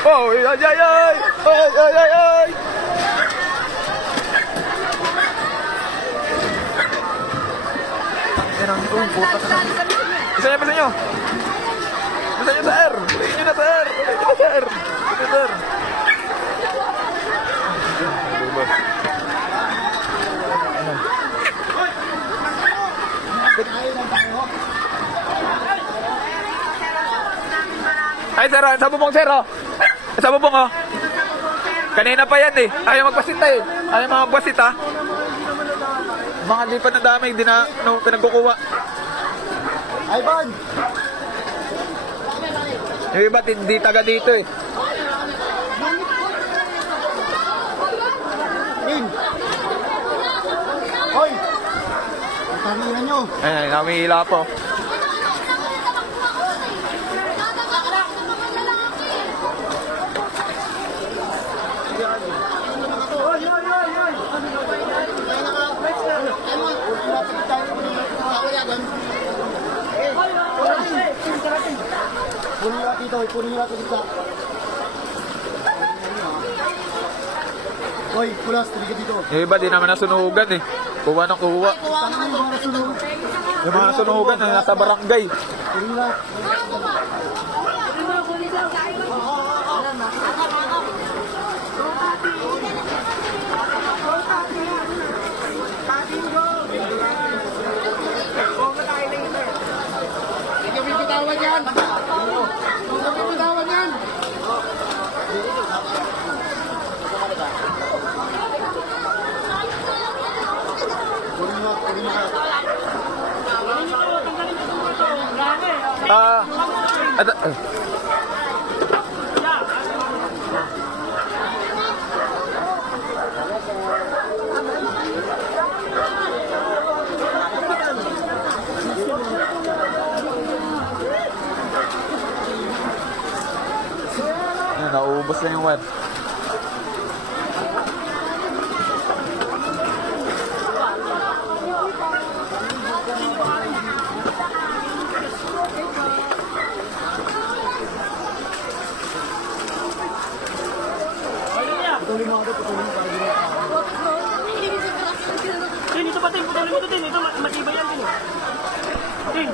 Oh, ay, ay, ay! Ay, ay, ay, ay! Isa nyo, isa nyo! Isa nyo, sir! Isa nyo na, sir! Isa nyo na, sir! Isa nyo, sir! Ay, sir, sa bubong, sir, oh. Sa bubong, oh. Kanina pa yan, eh. Ayaw magpasita, eh. Ayaw magpasita. Mga di pa na dami, hindi na pinagkukuha. Ay, Bon! Yung iba, hindi taga dito, eh. Rin! Hoy! Tanginan nyo! Ay, namihila po. Punin nyo natin ito, punin nyo natin ito. Hoy, pulas, tuligid dito. Yung iba, di naman nasunugan, eh. Kuha ng kuha. Yung mga nasunugan, eh, nasa barangay. Punin nyo natin. Bitawan yan! Bitawan yan! Naubos na yung web. Putulin mo ako, putulin mo para ginawa. Tin, ito pa, Tin. Putulin mo ito, Tin. Ito, matibay yan, Tin. Tin.